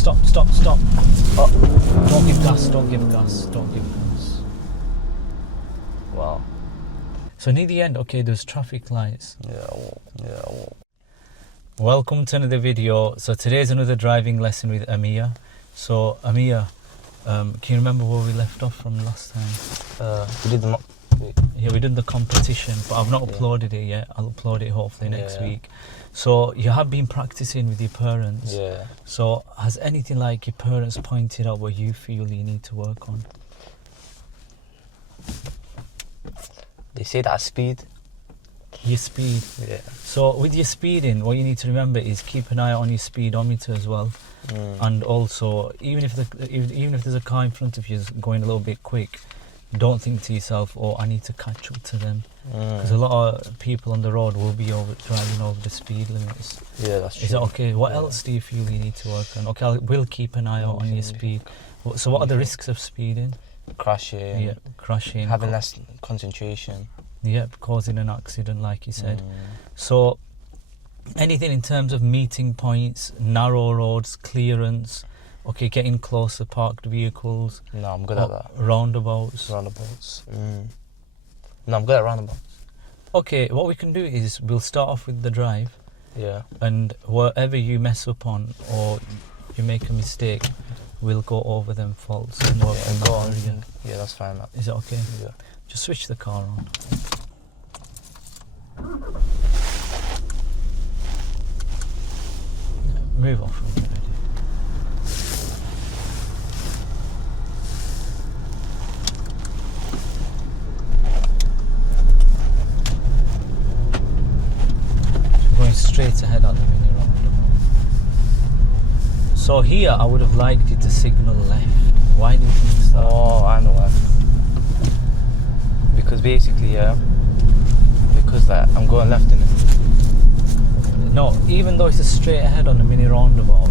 stop. Oh. Don't give gas. Wow. So near the end, okay, there's traffic lights. Yeah. Welcome to another video. So today's another driving lesson with Amir. So Amir, can you remember where we left off from last time? We did the Yeah, we did the competition, but I've not uploaded it yet. I'll upload it hopefully next week. So you have been practicing with your parents. Yeah. So has anything like your parents pointed out where you feel you need to work on? They say that speed. Your speed. Yeah. So with your speeding, what you need to remember is keep an eye on your speedometer as well. And also, even if there's a car in front of you going a little bit quick, don't think to yourself, "Oh, I need to catch up to them," because a lot of people on the road will be driving over the speed limits. Yeah, that's true. Is that okay? What else do you feel you need to work on? Okay, we'll keep an eye out on your speed. So what are the risks of speeding? Crashing. Yeah, crashing. Having less concentration. Yep, causing an accident, like you said. So anything in terms of meeting points, narrow roads, clearance, okay, getting closer, parked vehicles. No, I'm good at that. Roundabouts. No, I'm good at roundabouts. Okay, what we can do is we'll start off with the drive, Yeah. and wherever you mess up on or you make a mistake, we'll go over them faults and work on Go that on. area. Yeah, that's fine. That. Is that okay? Yeah. Just switch the car on. Move off when you're ready. Going straight ahead at the mini roundabout. So here I would have liked you to signal left. Why do you think so? Oh, I know why. Because basically, because I'm going left in it. No, even though it's a straight ahead on the mini roundabout,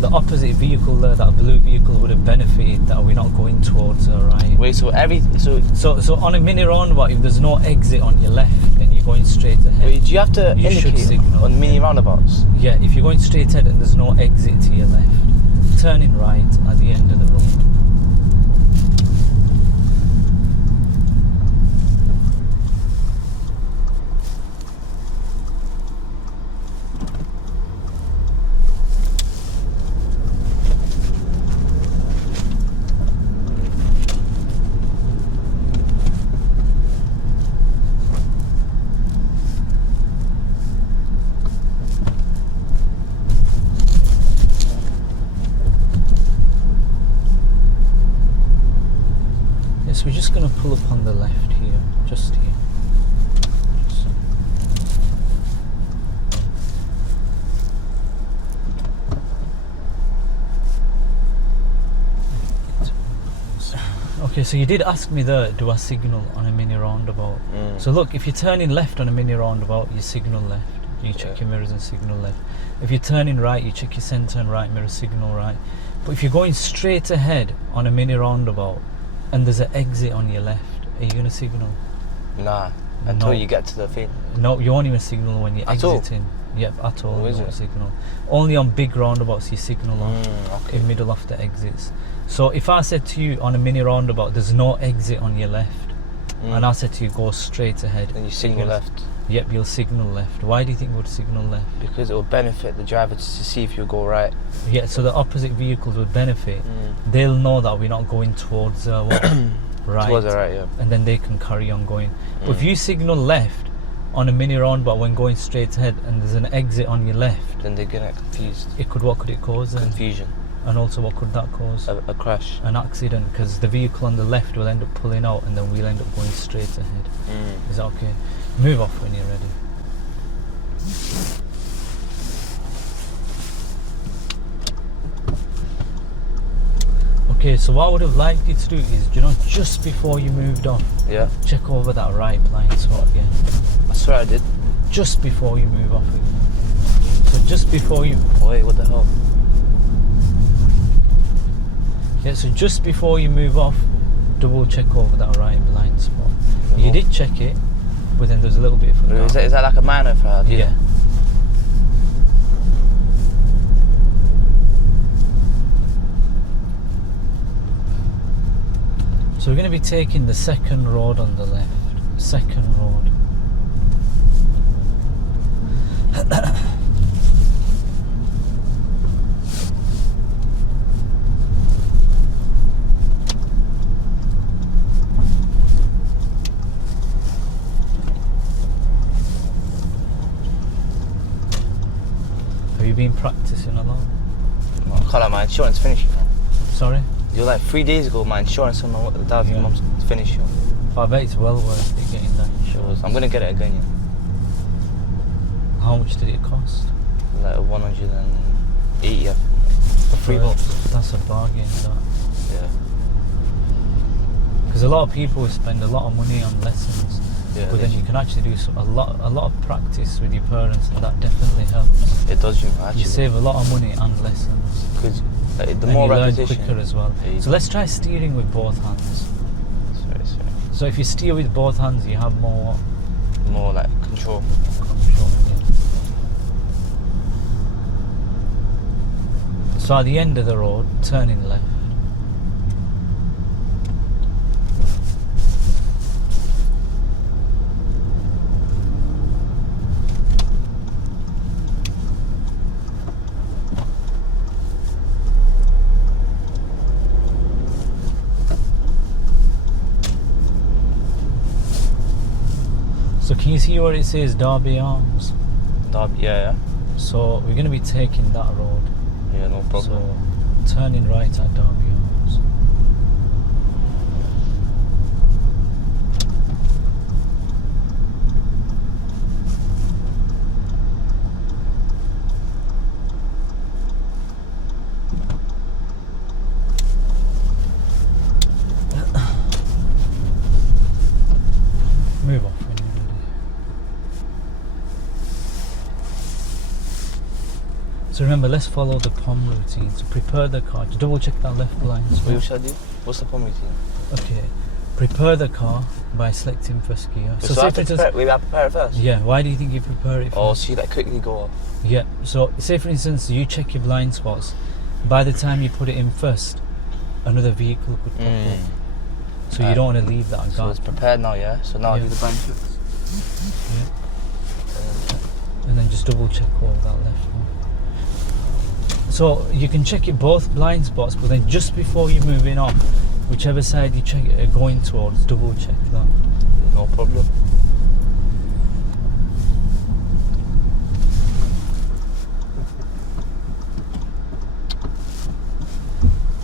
the opposite vehicle there, that blue vehicle, would have benefited that we're not going towards her, right? Wait, so on a mini roundabout, if there's no exit on your left and you're going straight ahead, wait, do you have to you should indicate signal. on mini roundabouts? Yeah, if you're going straight ahead and there's no exit to your left, turning right at the end of the road. We're just going to pull up on the left here, just here. Okay, so you did ask me there, do I signal on a mini roundabout? So look, if you're turning left on a mini roundabout, you signal left. You check your mirrors and signal left. If you're turning right, you check your centre and right mirror, signal right. But if you're going straight ahead on a mini roundabout, and there's an exit on your left, are you going to signal? Nah, until you get to the thing. No, you won't even signal when you're At all? exiting. Yep, at all. Oh, You is won't it? signal. Only on big roundabouts you signal on, Okay. in middle of the exits. So if I said to you on a mini roundabout, there's no exit on your left, and I said to you, go straight ahead. Then you signal left. Yep, you'll signal left. Why do you think you would signal left? Because it will benefit the driver to see if you go right. Yeah, so the opposite vehicles would benefit. They'll know that we're not going towards right. Towards the right, yeah. And then they can carry on going. But if you signal left on a mini roundabout when going straight ahead and there's an exit on your left, Then they're gonna get confused. what could it cause then? Confusion. And also what could that cause? A crash. An accident, because the vehicle on the left will end up pulling out and then we'll end up going straight ahead. Is that okay? Move off when you're ready. Okay, so what I would have liked you to do is, just before you moved off, check over that right blind spot again. I swear I did. Just before you move off again. So just before you... Wait, what the hell? Yeah, so just before you move off, double check over that right blind spot. You did check it, but then there's a little bit of a Is that like a minor fad? Yeah. So we're going to be taking the second road on the left. Second road. Have you been practicing a lot? I can't let my insurance finish. You know. Sorry? You're like 3 days ago, my insurance on my dad Yeah. mom's finished. You know. But I bet it's well worth it getting that insurance. I'm gonna get it again. Yeah. How much did it cost? Like 180 for 3 months. That's a bargain, that. Yeah. Because a lot of people spend a lot of money on lessons, Yeah. but then you can actually do a lot of practice with your parents, and that definitely helps. It does, you know, actually. You save a lot of money and lessons. Because the And more you learn repetition. quicker as well. Yeah, So let's try steering with both hands. Sorry. So if you steer with both hands, you have more More like control. control. Yeah. So at the end of the road, turning left. So can you see where it says Derby Arms? Yeah. So we're going to be taking that road. Yeah, no problem. So turning right at Derby Arms. Move off when you're ready. So remember, let's follow the POM routine. So prepare the car. Just double check that left blind spot. What should I do? What's the problem with you? Okay. Prepare the car by selecting first gear. So I have to prepare, we have to prepare it first? yeah, why do you think you prepare it first? Oh, so you like quickly go off? Yeah, so say for instance you check your blind spots. By the time you put it in first, another vehicle could pop up. So you don't want to leave that So gap. it's prepared now, yeah? So now I Yeah. do the blind checks. Yeah. And then just double check all that left one. So you can check it both blind spots, but then just before you move in off, whichever side you check it going towards, double check that. No problem.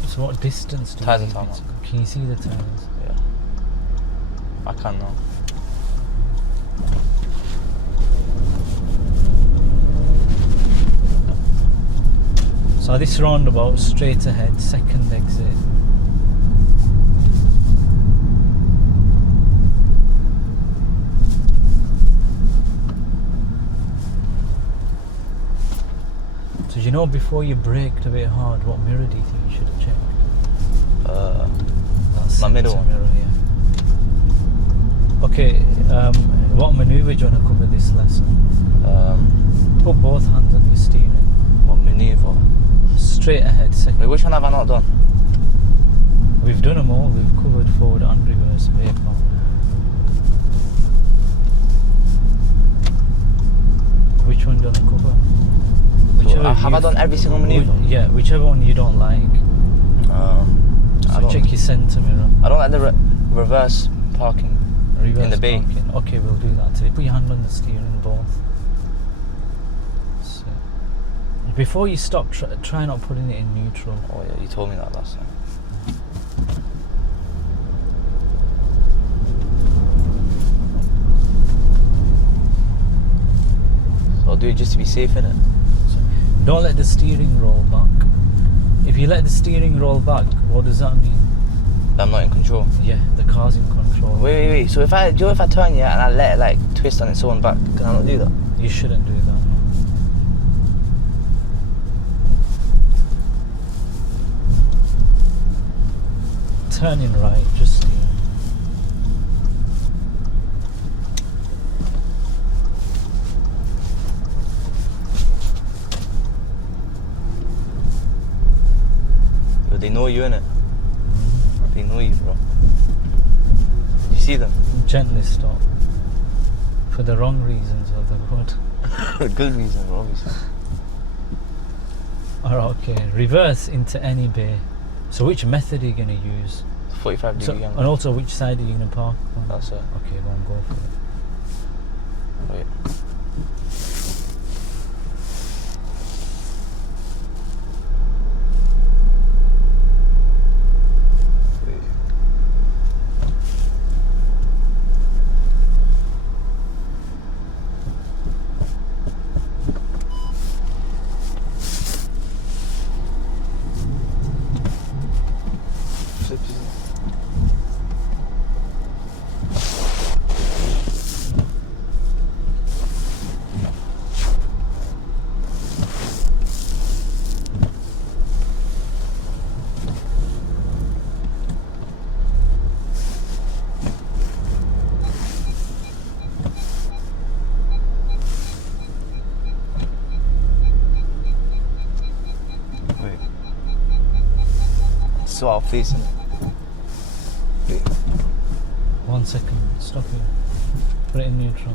So what distance do Tyres you and need it tarmac. to- Can you see the tyres? Yeah. I can now. So this roundabout, straight ahead, second exit. So you know, before you braked a bit hard, what mirror do you think you should have checked? That My middle centre one. mirror, yeah. Okay, what manoeuvre do you want to cover this lesson? Put both hands on your steering. What manoeuvre? Straight ahead, second. Wait, which one have I not done? We've done them all. We've covered forward and reverse vehicle. Which one do you want to cover? So, have I done every single manoeuvre? Yeah, whichever one you don't like. I So don't, check your centre mirror. I don't like the reverse parking. Reverse In the bay. parking. Okay, we'll do that today. Put your hand on the steering both. So, before you stop, try not putting it in neutral. Oh yeah, you told me that last time. So I'll do it just to be safe, innit? So, don't let the steering roll back. If you let the steering roll back, what does that mean? I'm not in control. Yeah, the car's in control. Wait. So if I turn, yeah, and I let it like twist on its own back, can I not do that? You shouldn't do that. No. Turning right, just steer. But they know you, innit? They know you, bro. see them? Gently stop. For the wrong reasons or the good. Good reason, obviously. Alright, okay. Reverse into any bay. So which method are you going to use? 45 So, degree and angle. also which side are you going to park on? That's it. Okay, go on, go for it. Wait. Flip is it? Wait. So I'll face it. Wait. 1 second, stop here. Put it in neutral.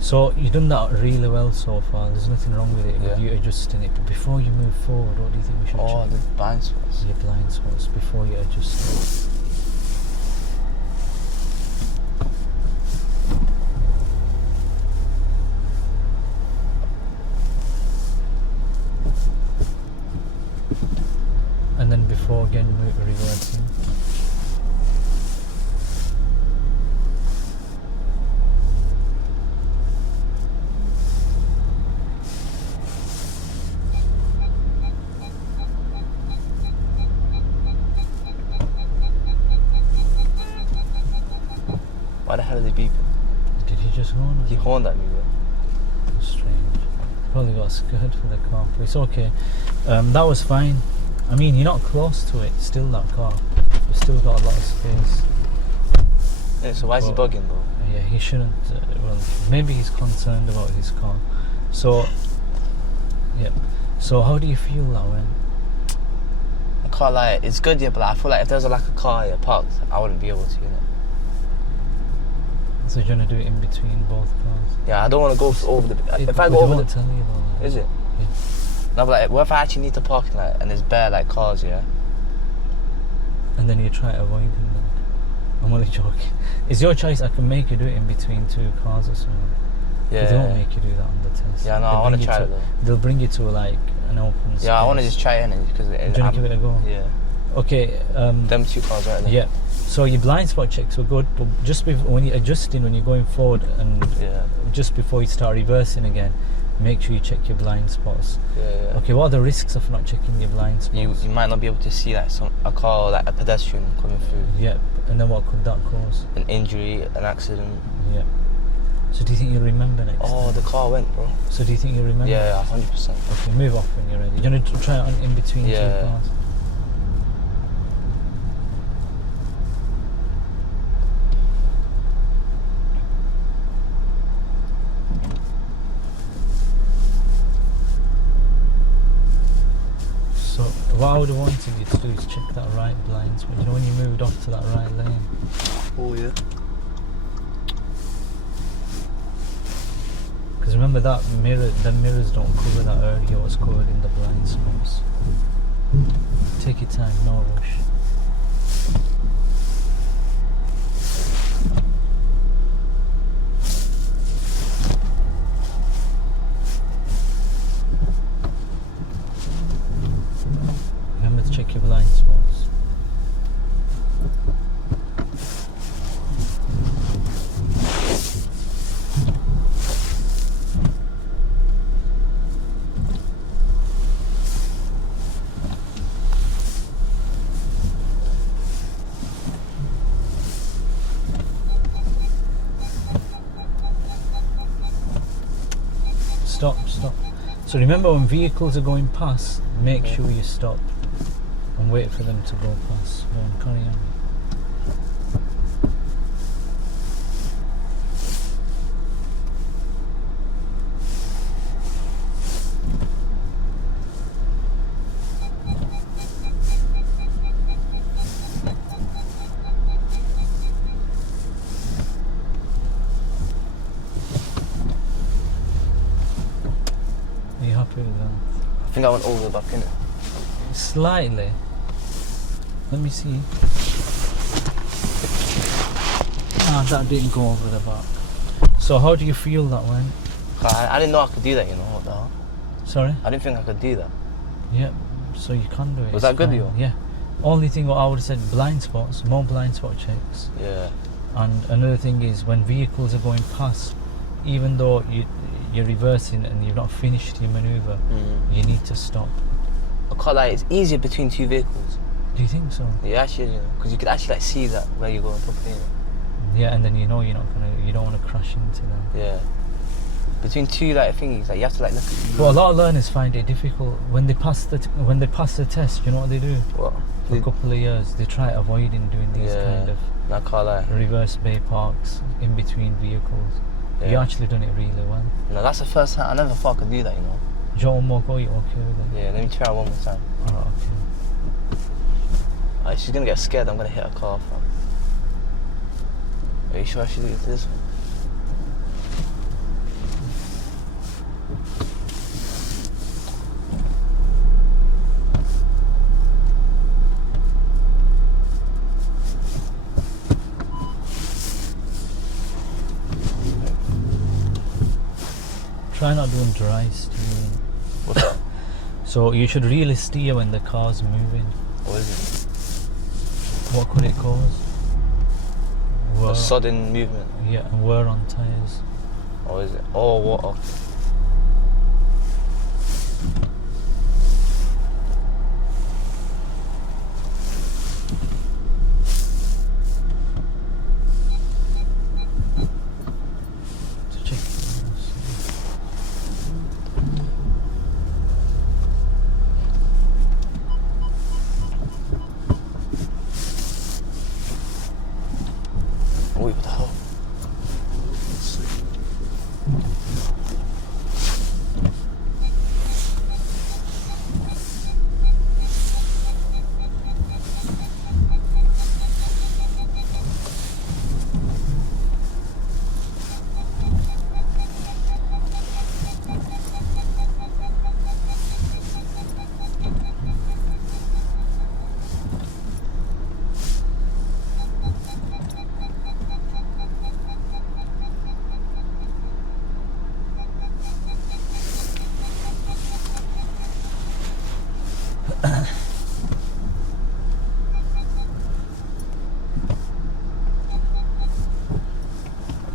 So you've done that really well so far. There's nothing wrong with it. But Yeah. you're adjusting it. But before you move forward, what do you think we should Oh, check? the blind spots. Your blind spots before you adjust. And then before again reversing. Why the hell are they beeping? Did he just horn? He horned at me, bro. Strange. Probably got scared for the car, but it's okay. That was fine. I mean, you're not close to it. Still, that car. You've still got a lot of space. Yeah, so why is he Well, bugging, bro? Yeah, he shouldn't. Well, maybe he's concerned about his car. So, yep. So, how do you feel that went? I can't lie, it's good, yeah, but I feel like if there's like a car here parked, I wouldn't be able to, you know. So, you're gonna do it in between both cars? Yeah, I don't want to go over the. Yeah, If but I they go over won't the. tell you though. Like, Is it? Yeah. No, but like, what if I actually need to park like, and there's bare like cars, yeah? And then you try to avoid them. Like. I'm only joking. It's your choice. I can make you do it in between two cars or something. Yeah. But they won't make you do that on the test. Yeah, no, They'll I want bring to you try it though. They'll bring you to like an open space. Yeah, I want to just try it in because. Do you want to give it a go? Yeah. Okay. Them two cars right there. Yeah. So your blind spot checks were good, but just when you're adjusting, when you're going forward, and Yeah. just before you start reversing again, make sure you check your blind spots. Yeah. Okay. What are the risks of not checking your blind spots? You might not be able to see like a car or like a pedestrian coming through. Yep. And then what could that cause? An injury, an accident. Yep. So do you think you'll remember next Oh, time? the car went, bro. So do you think you'll remember? Yeah, 100%. Okay, move off when you're ready. You're going to try it on in between Yeah. two cars. So what I would have wanted you to do is check that right blind spot. You know when you moved off to that right lane? Oh yeah. Because remember that mirror, the mirrors don't cover that area what's covered in the blind spots. Take your time, no rush. Remember to check your blind spots. Stop. So remember when vehicles are going past, make sure you stop and wait for them to go past. Go on, carry on. I went over the back, innit? Slightly. Let me see. Ah, that didn't go over the back. So how do you feel that went? I didn't know I could do that, you know. What the hell? Sorry? I didn't think I could do that. Yeah, so you can do it. Was it's that good, fine. yo? Yeah. Only thing what I would have said, blind spots, more blind spot checks. Yeah. And another thing is when vehicles are going past, even though you're reversing and you've not finished your manoeuvre, you need to stop. I can't lie, it's easier between two vehicles. Do you think so? Yeah, actually, you know, because you could actually like see that where you're going properly. You know? Yeah, and then you know you don't want to crash into them. Yeah. Between two like thingies, like you have to like look at. But a lot of learners find it difficult when they pass the test. You know what they do? What? For a couple of years, they try avoiding doing these kind of I can't lie. reverse bay parks in between vehicles. Yeah. You actually done it really well. No, that's the first time. I never thought I could do that, you know. Do you want one more go? You okay with it? Yeah, let me try one more time. Alright, okay. She's gonna get scared. I'm gonna hit her car. Fam. Are you sure I should do this one? Try not doing dry steering. What's that? So you should really steer when the car's moving. What is What could it cause? it? Wear, A sudden movement. yeah, and wear on tyres. Or is it? Oh, water. So check. Wait, what the hell?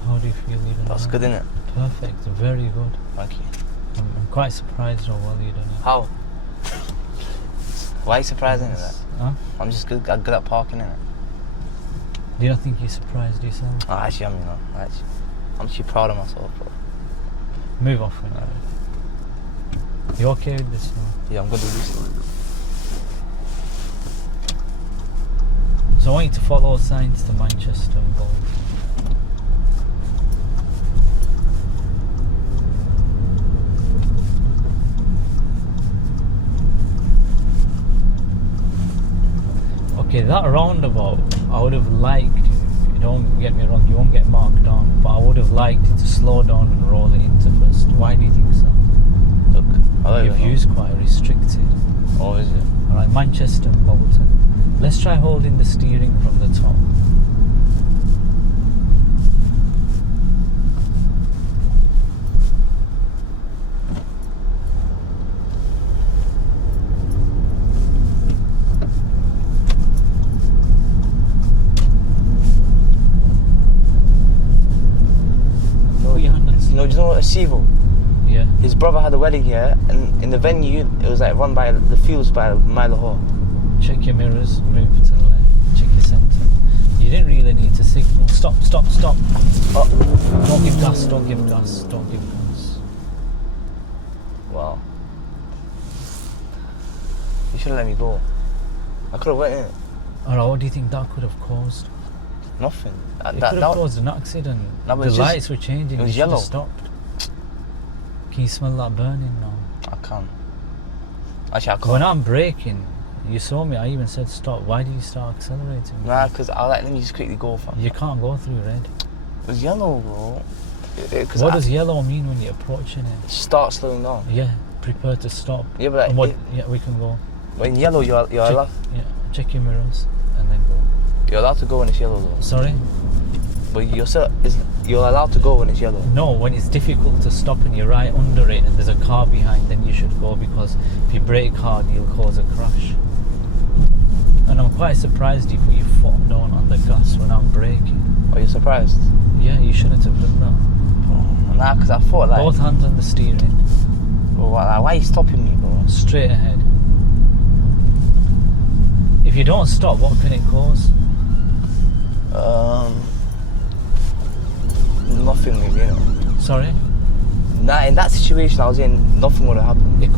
How do you feel even That's now? good, innit? Perfect, very good. Thank you. I'm quite surprised how well you done it. How? Why are you surprised, innit? That? Huh? I'm just good at parking, innit? Do you not think you surprised yourself? Oh, actually, I'm, you know. I'm actually proud of myself, bro. Move off when you okay with this now? Yeah, I'm good with this. So I want you to follow signs to Manchester and Golf. Okay, that roundabout, I would have liked, don't get me wrong, you won't get marked down, but I would have liked it to slow down and roll it into first. Why do you think so? Look, I don't Your even know. view's quite restricted. Oh, is it? Alright, Manchester and Bolton. Let's try holding the steering from the top. No, Put your hand on the No, do you know what? Sivo, Yeah. his brother had a wedding here, and in the venue, it was like run by the fields by Milo Hall. Check your mirrors, move to the left, check your centre. You didn't really need to signal. Stop, stop, stop. Oh, Don't give gas, don't give gas, don't give gas. wow. You should have let me go. I could have went in. Alright, what do you think that could have caused? Nothing. It could have caused an accident. No, but The it's just- lights were changing. it was you should have yellow. stopped. Can you smell that burning now? I can't. Actually, I can't. When I'm braking, you saw me, I even said stop. Why did you start accelerating? Nah, because I like, let me just quickly go, fam. You can't go through red. It was yellow, bro. What does yellow mean when you're approaching it? Start slowing down. Yeah, prepare to stop. Yeah, but And what? Yeah, we can go. when yellow, you're allowed. Yeah, check your mirrors and then go. You're allowed to go when it's yellow, though. Sorry? But you're allowed to go when it's yellow. No, when it's difficult to stop and you're right under it and there's a car behind, then you should go, because if you brake hard, you'll cause a crash. And I'm quite surprised you put your foot down on the gas when I'm braking. Are you surprised? Yeah, you shouldn't have done that. Nah, because I thought like. Both hands on the steering, Bro, why are you stopping me, bro? straight ahead. If you don't stop, what can it cause? Nothing, you know. Sorry? Nah, in that situation I was in, nothing would have happened. It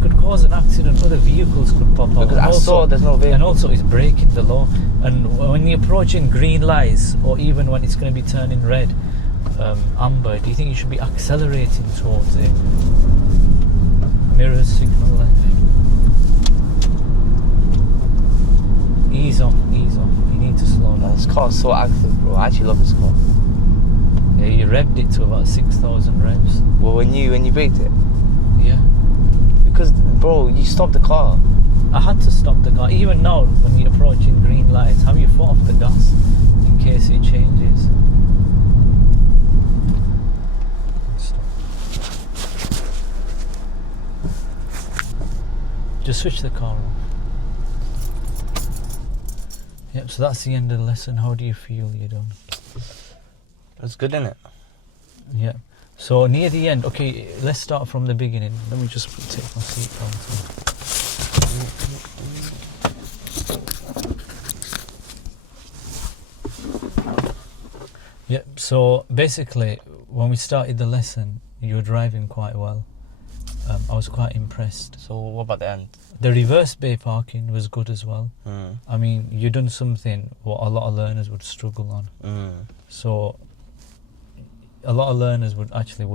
could cause an accident. Other vehicles could pop up. Because I saw there's no vehicle. And also it's breaking the law. And when you're approaching green lights, or even when it's going to be turning red, amber, do you think you should be accelerating towards it? Mirrors, signal left. Ease off, ease off. You need to slow down. This car's so active, bro. I actually love this car. Yeah, you revved it to about 6,000 revs. Well, when you braked it, Yeah. because bro, you stopped the car. I had to stop the car. Even now, when you're approaching green lights, have your foot off the gas in case it changes. Stop. Just switch the car off. Yep, so that's the end of the lesson. How do you feel you're done? It's good, innit? Yeah. So near the end, okay, let's start from the beginning. Let me just take my seat belt. Yep, so basically, when we started the lesson, you were driving quite well. I was quite impressed. So what about the end? The reverse bay parking was good as well. I mean, you done something what a lot of learners would struggle on. So a lot of learners would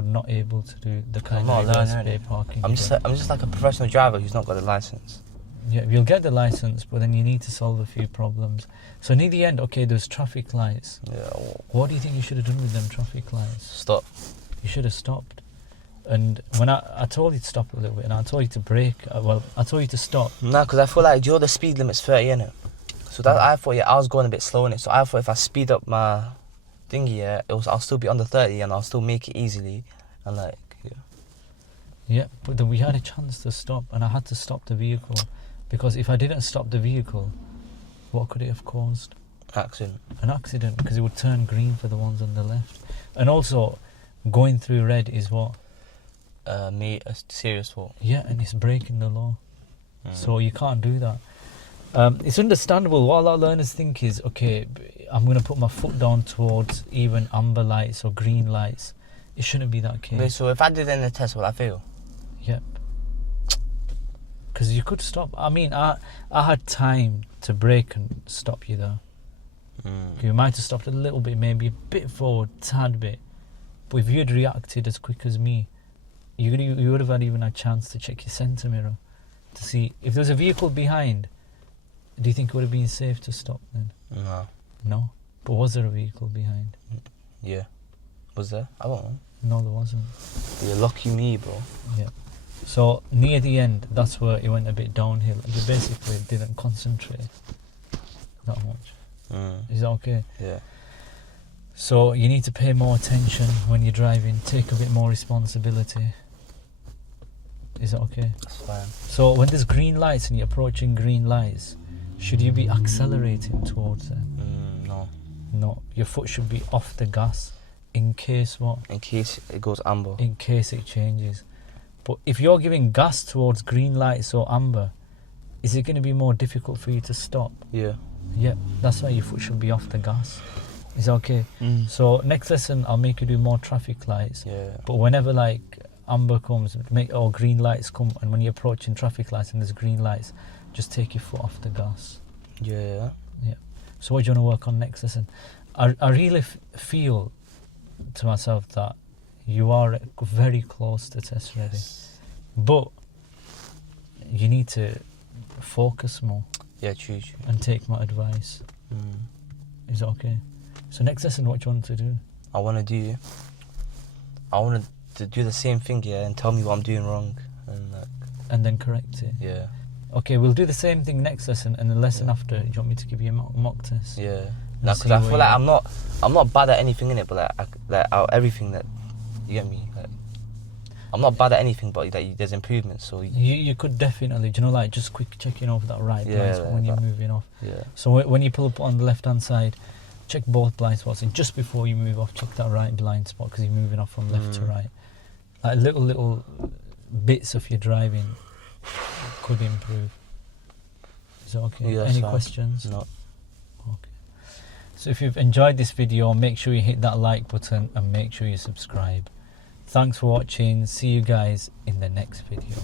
not able to do the kind of reverse bay parking. I'm just like a professional driver who's not got a license. Yeah, you'll get the license, but then you need to solve a few problems. So near the end, okay, there's traffic lights. Yeah. What do you think you should have done with them traffic lights? Stop. You should have stopped. And when I told you to stop a little bit, and I told you to brake, I told you to stop. Nah, because I feel like, you know, the speed limit's 30, innit? So that I thought, I was going a bit slow in it. So I thought if I speed up my thingy, I'll still be under 30 and I'll still make it easily. And like, Yeah, but then we had a chance to stop, and I had to stop the vehicle, because if I didn't stop the vehicle, what could it have caused? Accident. An accident, because it would turn green for the ones on the left. And also, going through red is what? A serious fault. Yeah, and it's breaking the law. So you can't do that. It's understandable. What a lot of learners think is, okay, I'm going to put my foot down towards even amber lights or green lights. It shouldn't be that case. Wait, so if I did it in the test, will I fail? Yep. Because you could stop. I mean, I had time to brake and stop you there. You might have stopped a little bit, maybe a bit forward, tad bit. But if you had reacted as quick as me, you would have had even a chance to check your centre mirror to see if there was a vehicle behind. Do you think it would have been safe to stop then? No. No? But was there a vehicle behind? Yeah. Was there? I don't know. No, there wasn't. You're lucky me, bro. Yeah. So near the end, that's where it went a bit downhill. You basically didn't concentrate that much. Is that okay? Yeah. So you need to pay more attention when you're driving. Take a bit more responsibility. Is that okay? That's fine. So when there's green lights and you're approaching green lights, should you be accelerating towards them? No. No. Your foot should be off the gas in case what? In case it goes amber. In case it changes. But if you're giving gas towards green lights or amber, is it going to be more difficult for you to stop? Yeah. Yep. That's why your foot should be off the gas. Is that okay? So next lesson, I'll make you do more traffic lights. Yeah. But whenever like amber comes, or green lights come, and when you're approaching traffic lights and there's green lights, just take your foot off the gas. Yeah. Yeah. So what do you want to work on next lesson? I really feel to myself that you are very close to test ready, but you need to focus more. Yeah, true. And take my advice. Is that okay? So next lesson, what do you want to do? I want to do the same thing, and tell me what I'm doing wrong, and then correct it. yeah. Okay, we'll do the same thing next lesson, and the lesson after. Do you want me to give you a mock test? Yeah. And No, see because I feel where like you- I'm not bad at anything in it, but out everything that you get me. Like, I'm not bad at anything, but like, there's improvements. So You could definitely, do you know, like just quick checking over that right blind spot when you're moving off. yeah. So when you pull up on the left hand side, check both blind spots, and just before you move off, check that right blind spot because you're moving off from left to right. Like little bits of your driving could improve. Is that okay? Yeah, Any fine. questions? No. Okay. So if you've enjoyed this video, make sure you hit that like button and make sure you subscribe. Thanks for watching. See you guys in the next video.